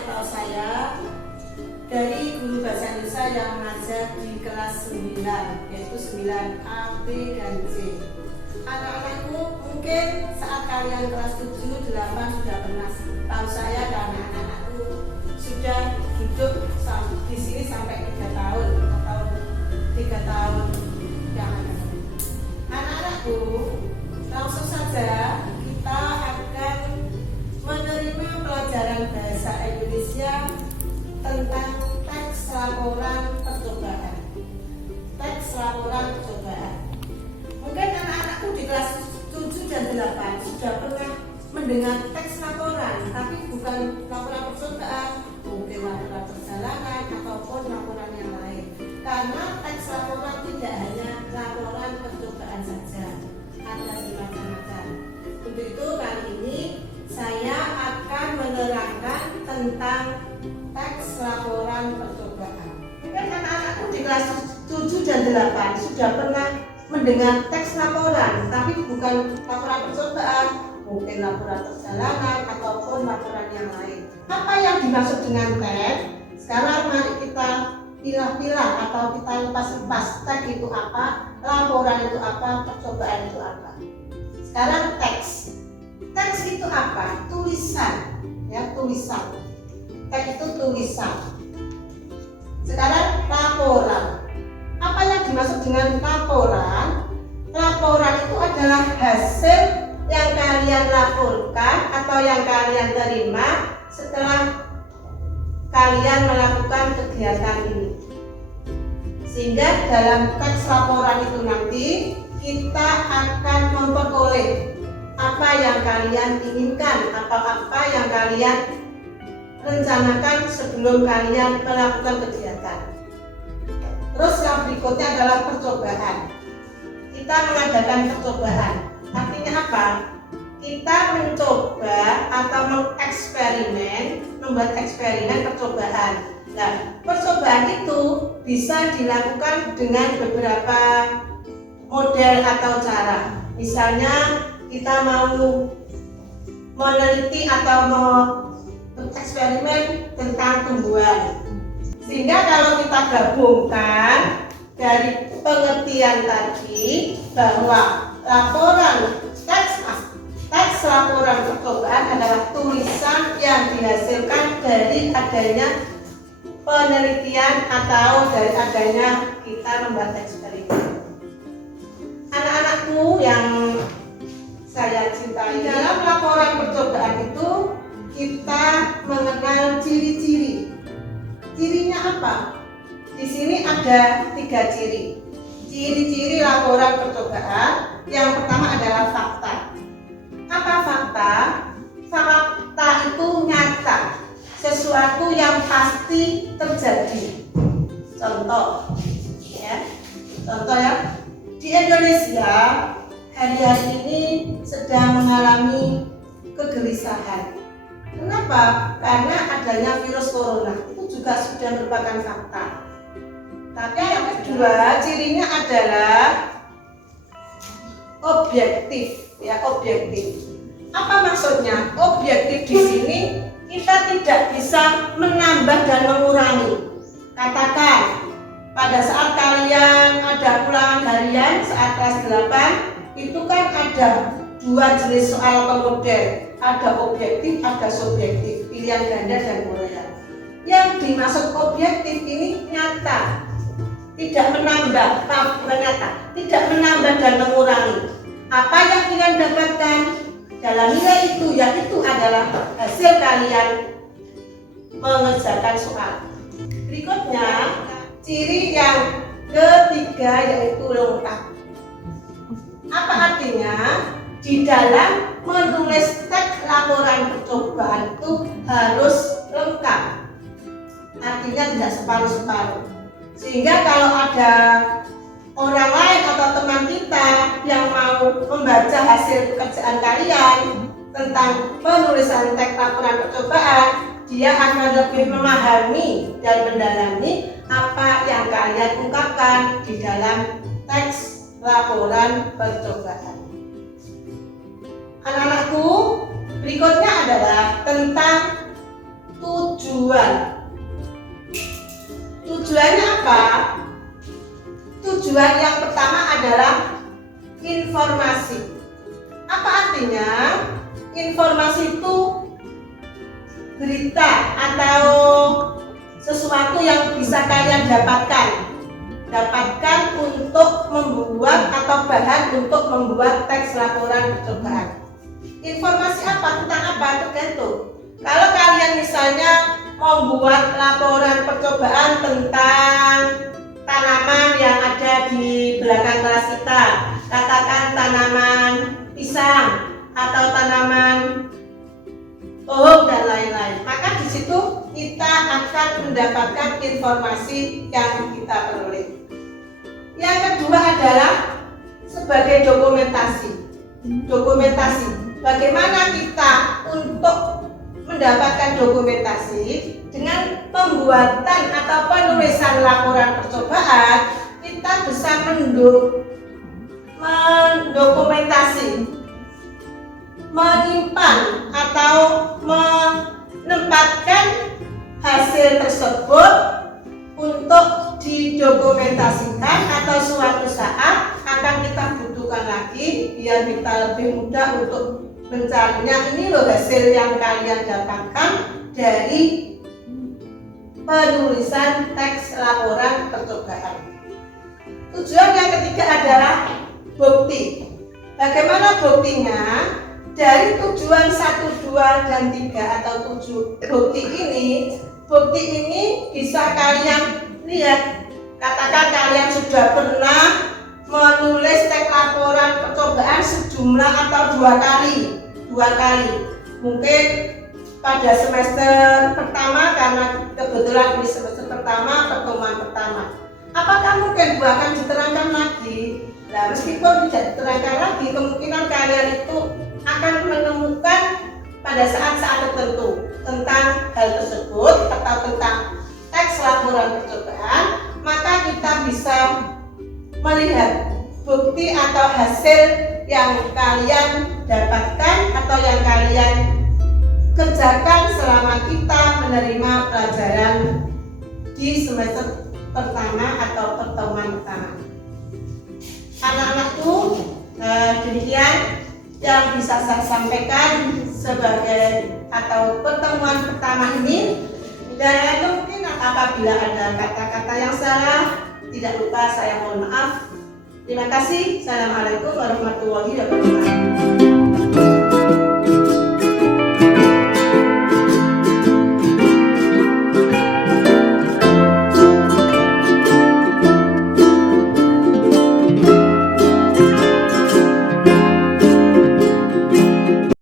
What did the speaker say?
kasih tahu saya dari guru bahasa Indonesia yang mengajar di kelas 9, yaitu 9A, B, dan C. Anak-anakku mungkin saat kalian kelas 7, 8 sudah pernah tahu saya, dan anak-anakku sudah duduk di sini sampai 3 tahun atau 3 tahun yang akan datang. Anak-anakku, langsung saja kita akan menerima pelajaran bahasa Indonesia tentang teks laporan percobaan. Teks laporan percobaan. Mungkin anak-anakku di kelas 7 dan 8 sudah pernah mendengar teks laporan, tapi bukan laporan percobaan, mungkin laporan perjalanan ataupun laporan yang lain. Karena teks laporan tidak hanya laporan percobaan saja, ada semacam-macam. Untuk itu kali ini saya akan menerangkan tentang teks laporan percobaan. Mungkin anak-anakku di kelas 7 dan 8 sudah pernah mendengar teks laporan, tapi bukan laporan percobaan, mungkin laporan perjalanan ataupun laporan yang lain. Apa yang dimaksud dengan teks? Sekarang mari kita pilah-pilah atau kita lepas-lepas. Teks itu apa, laporan itu apa, percobaan itu apa. Sekarang teks. Teks itu apa? Tulisan, ya, tulisan. Teks itu tulisan. Sekarang laporan. Apa yang dimaksud dengan laporan? Laporan itu adalah hasil yang kalian laporkan atau yang kalian terima setelah kalian melakukan kegiatan ini. Sehingga dalam teks laporan itu nanti kita akan memperoleh apa yang kalian inginkan atau apa yang kalian rencanakan sebelum kalian melakukan kegiatan. Terus yang berikutnya adalah percobaan. Kita mengadakan percobaan. Artinya apa? Kita mencoba atau mengeksperimen, membuat eksperimen percobaan. Nah, percobaan itu bisa dilakukan dengan beberapa model atau cara. Misalnya kita mau meneliti atau mau eksperimen tentang tumbuhan. Sehingga kalau kita gabungkan dari pengertian tadi bahwa laporan teks laporan percobaan adalah tulisan yang dihasilkan dari adanya penelitian atau dari adanya kita membuat eksperimen. Anak-anakku yang saya cintai, dalam laporan percobaan itu kita mengenal ciri-ciri. Cirinya apa? Di sini ada 3 ciri. Ciri-ciri laporan percobaan. Yang pertama adalah fakta. Apa fakta? Fakta itu nyata, sesuatu yang pasti terjadi. Contoh, ya. Contoh ya. Di Indonesia hari-hari ini sedang mengalami kegelisahan. Kenapa? Karena adanya virus corona. Itu juga sudah merupakan fakta. Tapi yang kedua, cirinya adalah objektif, ya, objektif. Apa maksudnya? Objektif di sini kita tidak bisa menambah dan mengurangi. Katakan pada saat kalian ada ulangan harian saat kelas 8, itu kan ada 2 jenis soal pemodel, ada objektif, ada subjektif, pilihan ganda dan urean. Yang dimaksud objektif ini nyata, tidak menambah, tidak menambah dan mengurangi. Apa yang kalian dapatkan dalam nilai itu, yaitu adalah hasil kalian mengerjakan soal. Berikutnya, ciri yang ketiga yaitu lengkap. Apa artinya? Di dalam menulis teks laporan percobaan itu harus lengkap. Artinya tidak separuh-separuh. Sehingga kalau ada orang lain atau teman kita yang mau membaca hasil pekerjaan kalian tentang penulisan teks laporan percobaan, dia akan lebih memahami dan mendalami apa yang kalian ungkapkan di dalam teks laporan percobaan. Anak-anakku, berikutnya adalah tentang tujuan tujuan. Tujuannya apa? Tujuan yang pertama adalah informasi. Apa artinya? Informasi itu berita atau sesuatu yang bisa kalian dapatkan untuk membuat atau bahan untuk membuat teks laporan percobaan. Informasi apa? Tentang apa? Tergantung. Kalau kalian misalnya membuat laporan percobaan tentang tanaman yang ada di belakang kelas kita, katakan tanaman pisang atau tanaman pohon dan lain-lain, maka di situ kita akan mendapatkan informasi yang kita peroleh. Yang kedua adalah sebagai dokumentasi. Bagaimana kita untuk mendapatkan dokumentasi dengan pembuatan atau penulisan laporan percobaan, kita bisa mendokumentasi, menyimpan atau menempatkan hasil tersebut untuk didokumentasikan atau suatu saat akan kita butuhkan lagi biar kita lebih mudah untuk mencarinya. Ini loh hasil yang kalian dapatkan dari penulisan teks laporan percobaan. Tujuan yang ketiga adalah bukti. Bagaimana buktinya? Dari tujuan 1, 2, dan 3 atau 7 bukti ini bisa kalian lihat. Katakan kalian sudah pernah menulis teks laporan percobaan sejumlah atau dua kali. Mungkin pada semester pertama, karena kebetulan di semester pertama, pertemuan pertama. Apakah mungkin akan diterangkan lagi? Nah, meskipun tidak diterangkan lagi, kemungkinan kalian itu akan menemukan pada saat-saat tertentu tentang hal tersebut atau tentang teks laporan percobaan, maka kita bisa melihat bukti atau hasil yang kalian dapatkan atau yang kalian kerjakan selama kita menerima pelajaran di semester pertama atau pertemuan pertama. Anak-anakku, demikian yang bisa saya sampaikan sebagai atau pertemuan pertama ini. Dan mungkin apabila ada kata-kata yang salah, tidak lupa saya mohon maaf. Terima kasih. Assalamualaikum warahmatullahi wabarakatuh.